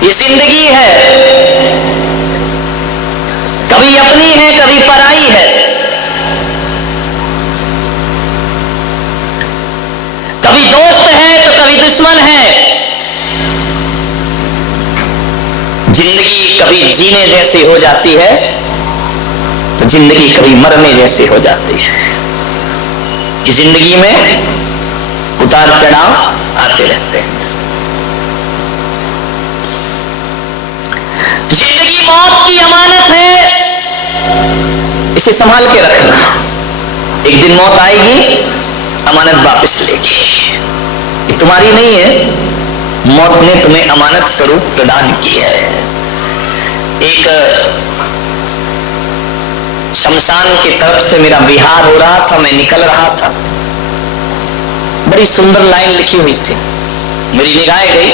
ये जिंदगी है, कभी अपनी है कभी पराई है, कभी दोस्त है तो कभी दुश्मन है। जिंदगी कभी जीने जैसी हो जाती है तो जिंदगी कभी मरने जैसी हो जाती है। कि जिंदगी में उतार चढ़ाव आते रहते हैं। जिंदगी मौत की अमानत है, इसे संभाल के रखना। एक दिन मौत आएगी, अमानत वापस लेगी। ये तुम्हारी नहीं है, मौत ने तुम्हें अमानत स्वरूप प्रदान की है। एक शमशान की तरफ से मेरा विहार हो रहा था, मैं निकल रहा था, बड़ी सुंदर लाइन लिखी हुई थी, मेरी निगाहें गई।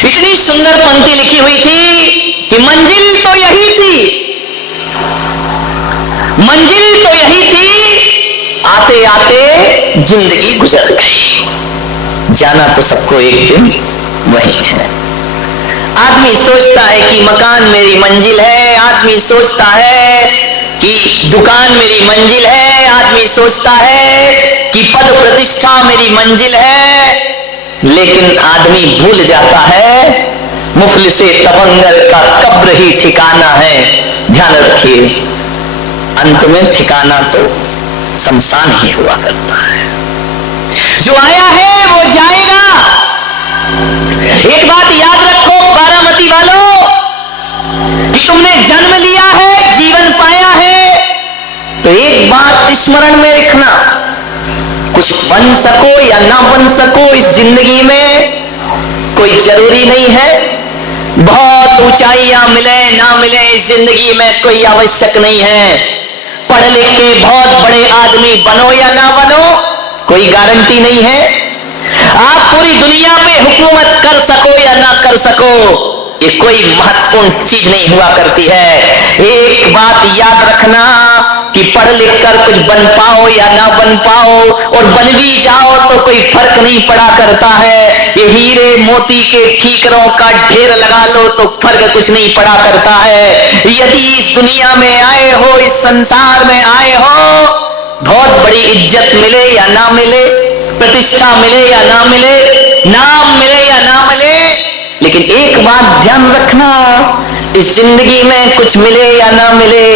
इतनी सुंदर पंक्ति लिखी हुई थी कि मंजिल तो यही थी, मंजिल तो यही थी, आते आते जिंदगी गुजर गई। जाना तो सबको एक दिन वही है। आदमी सोचता है कि मकान मेरी मंजिल है, आदमी सोचता है कि दुकान मेरी मंजिल है, आदमी सोचता है कि पद प्रतिष्ठा मेरी मंजिल है, लेकिन आदमी भूल जाता है मुफलिसे तवंगर का कब्र ही ठिकाना है। ध्यान रखिए, अंत में ठिकाना तो शमशान ही हुआ करता है। जो आया है वो जाएगा। एक बात याद रखो बारामती वालों, कि तुमने जन्म लिया है, जीवन पाया है, तो एक बात स्मरण में रखना, कुछ बन सको या ना बन सको इस जिंदगी में कोई जरूरी नहीं है। बहुत ऊंचाइयां मिले ना मिले इस जिंदगी में कोई आवश्यक नहीं है। पढ़ लिख के बहुत बड़े आदमी बनो या ना बनो कोई गारंटी नहीं है। आप पूरी दुनिया पे हुकूमत कर सको या ना कर सको, ये कोई महत्वपूर्ण चीज नहीं हुआ करती है। एक बात याद रखना कि पढ़ लिख कर कुछ बन पाओ या ना बन पाओ, और बन भी जाओ तो कोई फर्क नहीं पड़ा करता है। ये हीरे मोती के ठीकरों का ढेर लगा लो तो फर्क कुछ नहीं पड़ा करता है। यदि इस दुनिया में आए हो, इस संसार में आए हो, बहुत बड़ी इज्जत मिले या ना मिले, प्रतिष्ठा मिले या ना मिले, नाम मिले या ना मिले, लेकिन एक बात ध्यान रखना, इस जिंदगी में कुछ मिले या ना मिले,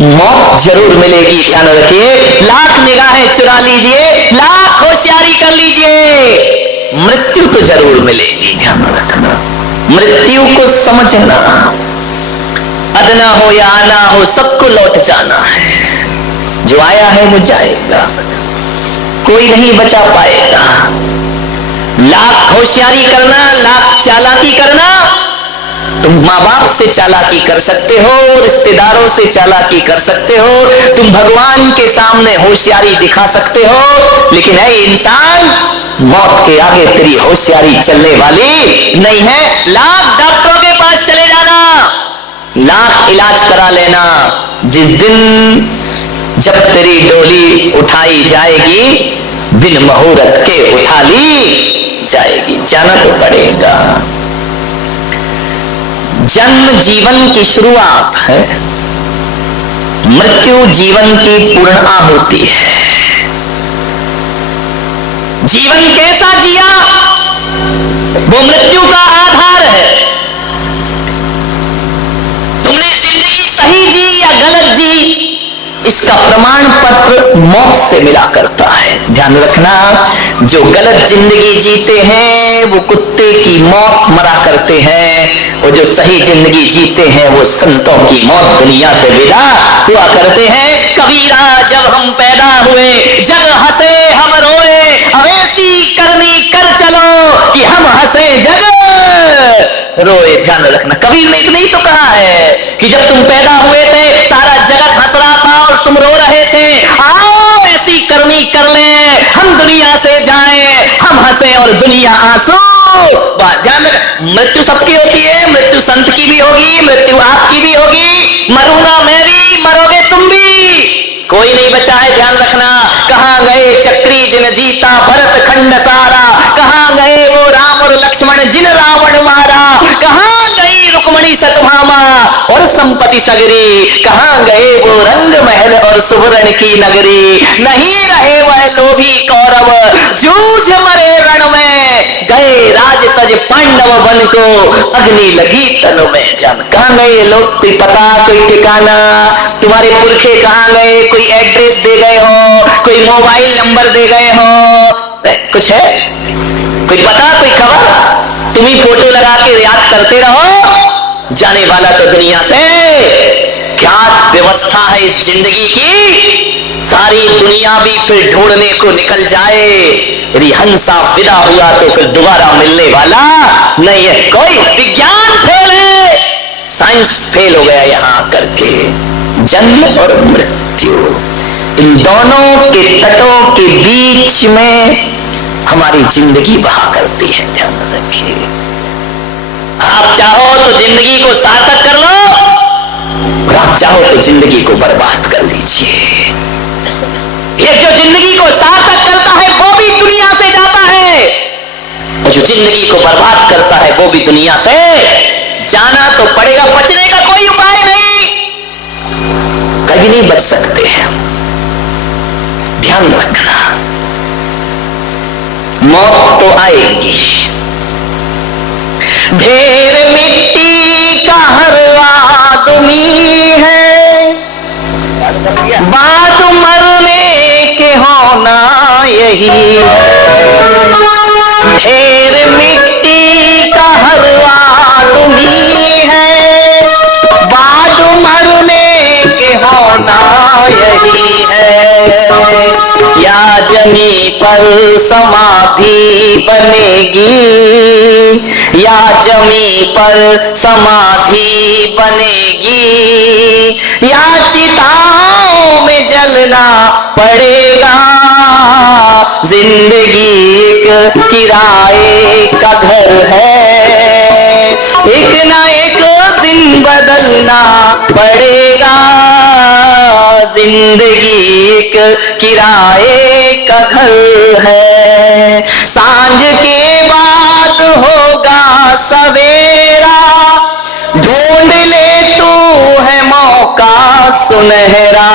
मौत जरूर मिलेगी। ध्यान रखिए, लाख निगाहें चुरा लीजिए, लाख होशियारी कर लीजिए, मृत्यु तो जरूर मिलेगी। ध्यान रखना, मृत्यु को समझना, अदना हो या आना हो सबको लौट जाना है। जो आया है वो जाएगा, कोई नहीं बचा पाएगा। लाख होशियारी करना, लाख चालाकी करना, तुम माँ बाप से चालाकी कर सकते हो, रिश्तेदारों से चालाकी कर सकते हो, तुम भगवान के सामने होशियारी दिखा सकते हो, लेकिन है इंसान, मौत के आगे तेरी होशियारी चलने वाली नहीं है। लाख डॉक्टरों के पास चले जाना, लाख इलाज करा लेना, जिस दिन जब तेरी डोली उठाई जाएगी, बिन मुहूर्त के उठा ली जाएगी। जाना तो पड़ेगा। जन्म जीवन की शुरुआत है, मृत्यु जीवन की पूर्णता होती है। जीवन कैसा जिया वो मृत्यु का आधार है। तुमने जिंदगी सही जी या गलत जी, इसका प्रमाण पत्र मौत से मिला करता है। ध्यान रखना, जो गलत जिंदगी जीते हैं वो कुत्ते की मौत मरा करते हैं, और जो सही जिंदगी जीते हैं वो संतों की मौत दुनिया से विदा हुआ करते हैं। कबीरा जब हम पैदा हुए, जग हंसे हम रोए, अब ऐसी करनी कर चलो कि हम हंसे जग रोए। ध्यान रखना, कबीर ने इतना ही तो कहा है कि जब तुम पैदा हुए थे सारा जगत हंस रहा था और तुम रो रहे थे, आओ ऐसी करनी कर ले, हम दुनिया से जाएं, हम हंसे और दुनिया आंसू। ध्यान रखना, मृत्यु सबकी होती है, मृत्यु संत की भी होगी, मृत्यु आपकी भी होगी, मरूंगा मैं भी, मरोगे तुम भी, कोई नहीं बचा है। ध्यान रखना, कहां गए चक्री जिन जीता भरत खंड सारा, कहां गए वो राम और लक्ष्मण जिन रावण मारा, कहां संपत्ति सगरी, कहाँ गए वो रंग महल और सुवर्ण की नगरी। नहीं रहे वह लोभी कौरव, जूझ मरे रण में, गए राज तज पांडव बन को, अग्नि लगी तन में जम। कहाँ गए ये लोग, कोई पता कोई ठिकाना, तुम्हारे पुरखे कहाँ गए, कोई एड्रेस दे गए हो, कोई मोबाइल नंबर दे गए हो, कुछ है कोई पता कोई खबर? तुम ही फोटो लगा के याद करते रहो, जाने वाला तो दुनिया से। क्या व्यवस्था है इस जिंदगी की, सारी दुनिया भी फिर ढूंढने को निकल जाए, यदि हंसा विदा हुआ तो फिर दोबारा मिलने वाला नहीं है कोई। विज्ञान फेल है, साइंस फेल हो गया यहां करके। जन्म और मृत्यु, इन दोनों के तटों के बीच में हमारी जिंदगी बहा करती है, ध्यान रखिए। आप चाहो तो जिंदगी को सार्थक कर लो, आप चाहो तो जिंदगी को बर्बाद कर लीजिए। ये जो जिंदगी को सार्थक करता है वो भी दुनिया से जाता है, और जो जिंदगी को बर्बाद करता है वो भी दुनिया से जाना तो पड़ेगा। बचने का कोई उपाय नहीं, कभी नहीं बच सकते हैं, ध्यान रखना। मौत तो आएगी, ढेर मिट्टी का हर आदमी है, बाद मरने के होना यही है। ढेर मिट्टी का हर आदमी है, बाद मरने के होना यही है। या जमी पर समाधि बनेगी, या जमी पर समाधि बनेगी, या चिताओं में जलना पड़ेगा। जिंदगी एक किराए का घर है, एक ना एक दिन बदलना पड़ेगा। जिंदगी एक किराए का घर है, सांझ के बाद होगा सवेरा, ढूंढ ले तू है मौका सुनहरा।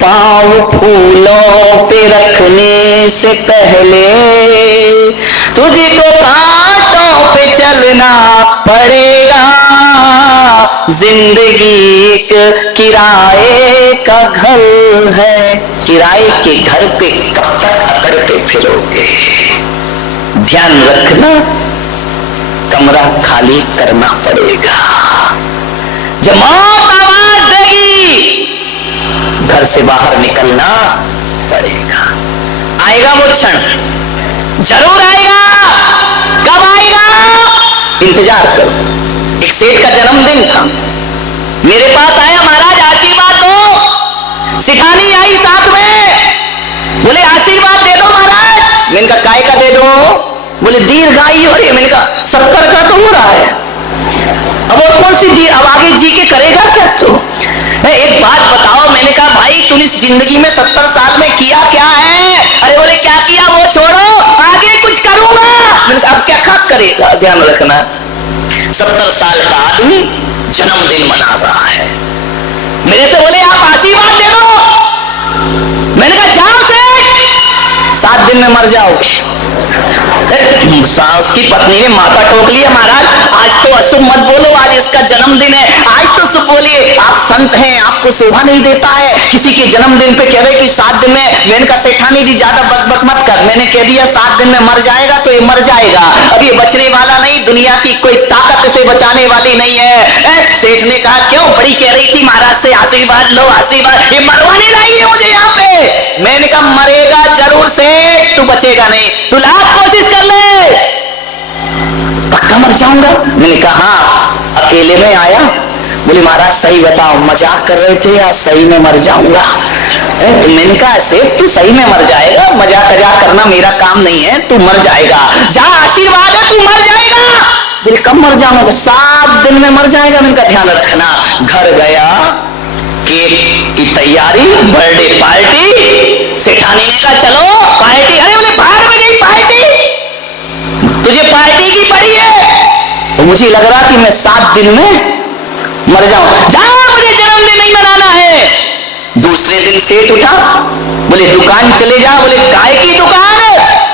पाँव फूलों पे रखने से पहले तुझको कांटों पे चलना पड़ेगा। जिंदगी एक किराए का घर है, किराए के घर पे कब तक अकड़ते फिरोगे? ध्यान रखना, कमरा खाली करना पड़ेगा। जब मौत आवाज देगी, घर से बाहर निकलना पड़ेगा। आएगा वो क्षण, जरूर आएगा। कब आएगा? इंतजार करो। एक सेठ का जन्मदिन था, मेरे पास आया, महाराज आशीर्वाद दो। शिखानी आई साथ में, बोले आशीर्वाद दे दो महाराज। मैंने कहा काय का दे दो? बोले दीर्घायु हो रही है। मैंने कहा 70 का तो हो रहा है, अब और कौन सी अब आगे जी के करेगा क्या तू? एक बात बताओ। मैंने कहा भाई तूने इस जिंदगी में 70 साल में किया क्या है? अरे बोले क्या किया वो छोड़ो, आगे कुछ करूंगा। मैंने कहा अब क्या करेगा? ध्यान रखना, 70 साल का आदमी जन्मदिन मना रहा है। मेरे से बोले आप आशीर्वाद दे दो। मैंने कहा जाओ से 7 दिन में मर जाओगे। उसकी पत्नी ने माथा ठोक लिया, महाराज आज तो अशुभ मत बोलो, आज इसका जन्मदिन है, आज तो शुभ बोलिए। आप संत हैं, आपको शोभा नहीं देता है किसी के जन्मदिन पे कह रहे कि 7 दिन में। मैंने कहा सेठानी जी ज्यादा बकबक मत कर, मैंने कह दिया 7 दिन में मर जाएगा तो ये मर जाएगा, अब ये बचने वाला नहीं, दुनिया की कोई ताकत से बचाने वाली नहीं है। सेठ ने कहा क्यों? बड़ी कह रही थी महाराज से आशीर्वाद लो आशीर्वाद, ये मरवाने लाई है मुझे यहाँ पे। मैंने कहा मरेगा जरूर सेठ, तू बचेगा नहीं, तू लाख कोशिश कर ले, पक्का मर जाऊंगा। मैंने कहा हाँ, अकेले में आया? बोले महाराज सही बताओ, मजाक कर रहे थे या सही में मर जाऊंगा? तो मैंने कहा सेठ तू सही में मर जाएगा, मजाक करना मेरा काम नहीं है, तू मर जाएगा, जा आशीर्वाद है तू मर जाएगा। बोले कब मर जाऊंगा? 7 दिन में मर जाएगा। मैंने कहा ध्यान रखना। घर गया, केक की तैयारी, बर्थडे पार्टी। सेठानी ने कहा चलो पार्टी। अरे बोले बाहर में नहीं पार्टी, तुझे पार्टी की पड़ी है। तो मुझे लग रहा कि मैं 7 दिन में मर जाऊं, जाओ मुझे जन्मदिन नहीं मनाना है। दूसरे दिन सेठ उठा, बोले दुकान चले जा। बोले काय की दुकान?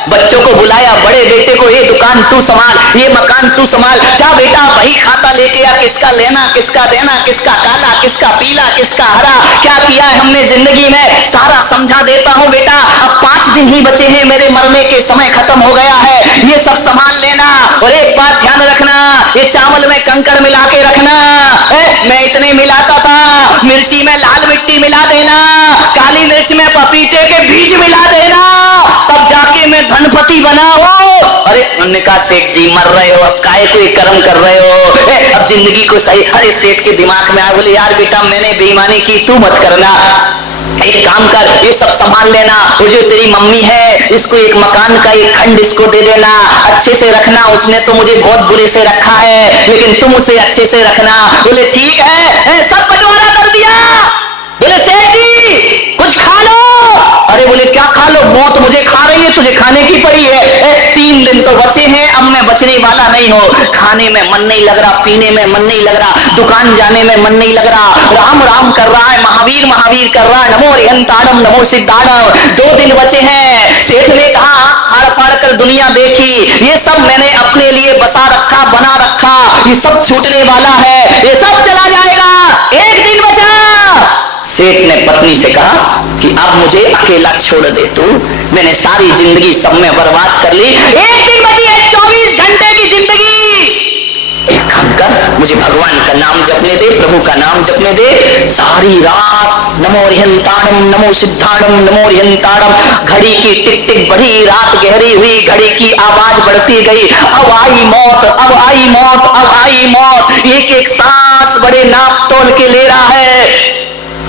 बच्चों को बुलाया, बड़े बेटे को ये दुकान तू संभाल, ये मकान तू संभाल, जा बेटा बही खाता लेके आ, किसका लेना किसका देना, किसका काला किसका पीला किसका हरा, क्या किया है हमने जिंदगी में सारा समझा देता हूं बेटा। अब 5 दिन ही बचे हैं, मेरे मरने के समय खत्म हो गया है, ये सब संभाल लेना। और एक बात ध्यान रखना, ये चावल में कंकड़ मिला के रखना, मैं इतने मिलाता था, मिर्ची में लाल मिट्टी मिला देना, काली मिर्च में पपीते के बीज मिला देना, तब जाके मैं धनपति बना हो। अरे उन्होंने कहा सेठ जी मर रहे हो, अब काहे कोई कर्म कर रहे हो, अब जिंदगी को सही। अरे सेठ के दिमाग में आया, बोले यार बेटा मैंने बेईमानी की, तू मत करना, एक काम कर, ये सब संभाल लेना, वो जो तेरी मम्मी है इसको एक मकान का एक खंड इसको दे देना, अच्छे से रखना, उसने तो मुझे बहुत बुरे से रखा है लेकिन तुम उसे अच्छे से रखना। बोले ठीक है, सब बंटवारा कर दिया। बोले सेठ जी कुछ खा लो। अरे बोले क्या खा लो, मौत मुझे खा रही है, तुझे खाने की पड़ी है। 3 दिन तो बचे हैं, अब मैं बचने वाला नहीं हूँ, खाने में मन नहीं लग रहा, पीने में मन नहीं लग रहा, दुकान जाने में मन नहीं लग रहा, राम राम कर रहा है, महावीर महावीर कर रहा है, नमो रिहंताड़म नमो सिद्धाड़म। 2 दिन बचे हैं। सेठ ने कहा फाड़ फाड़ कर दुनिया देखी, ये सब मैंने अपने लिए बसा रखा बना रखा, ये सब छूटने वाला है, ये सब चला जाएगा, 1 दिन बचा। सेठ ने पत्नी से कहा कि अब मुझे अकेला छोड़ दे तू, मैंने सारी जिंदगी सब में बर्बाद कर ली, 1 दिन बची है, 24 घंटे की जिंदगी। एक काम कर, मुझे भगवान का नाम जपने दे, प्रभु का नाम जपने दे। सारी रात नमो रिहंताड़म नमो सिद्धाड़म नमो रिहंताड़म, घड़ी की टिक टिक बढ़ी, रात गहरी हुई, घड़ी की आवाज बढ़ती गई, अब आई मौत अब आई मौत अब आई मौत। एक एक सांस बड़े नाप तोल के ले रहा है।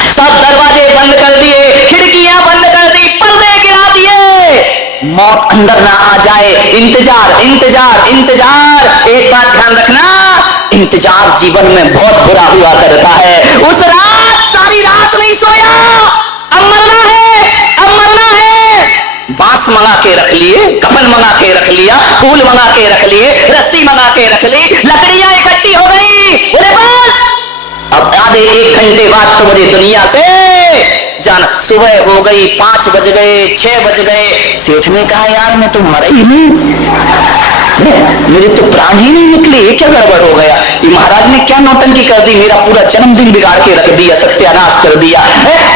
सब दरवाजे बंद कर दिए, खिड़कियां बंद कर दी, पर्दे गिरा दिए, मौत अंदर ना आ जाए। इंतजार इंतजार इंतजार। एक बात ध्यान रखना, इंतजार जीवन में बहुत बुरा हुआ करता है। उस रात सारी रात नहीं सोया, अब मरना है अब मरना है। बांस मंगा के रख लिए, कफन मंगा के रख लिया, फूल मंगा के रख लिए, रस्सी मंगा के रख ली, लकड़ियां इकट्ठी हो गई। बोले बस अब आधे 1 घंटे बाद तो मुझे दुनिया से जाना। सुबह हो गई, 5 बज गए, 6 बज गए। सेठ ने कहा यार मैं तो मरा ही नहीं, मेरे तो प्राण ही नहीं निकले, ये क्या गड़बड़ हो गया, ये महाराज ने क्या नौटंकी कर दी, मेरा पूरा जन्मदिन बिगाड़ के रख दिया, सत्यानाश कर दिया।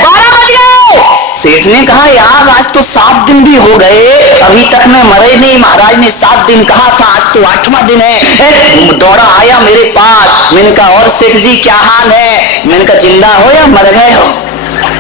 12 बज गए। सेठ ने कहा यार आज तो 7 दिन भी हो गए, अभी तक मैं मरे नहीं, महाराज ने 7 दिन कहा था, आज तो 8वां दिन है। दौड़ा आया मेरे पास, मैंने कहा और सेठ जी क्या हाल है? मैंने कहा जिंदा हो या मर गए हो?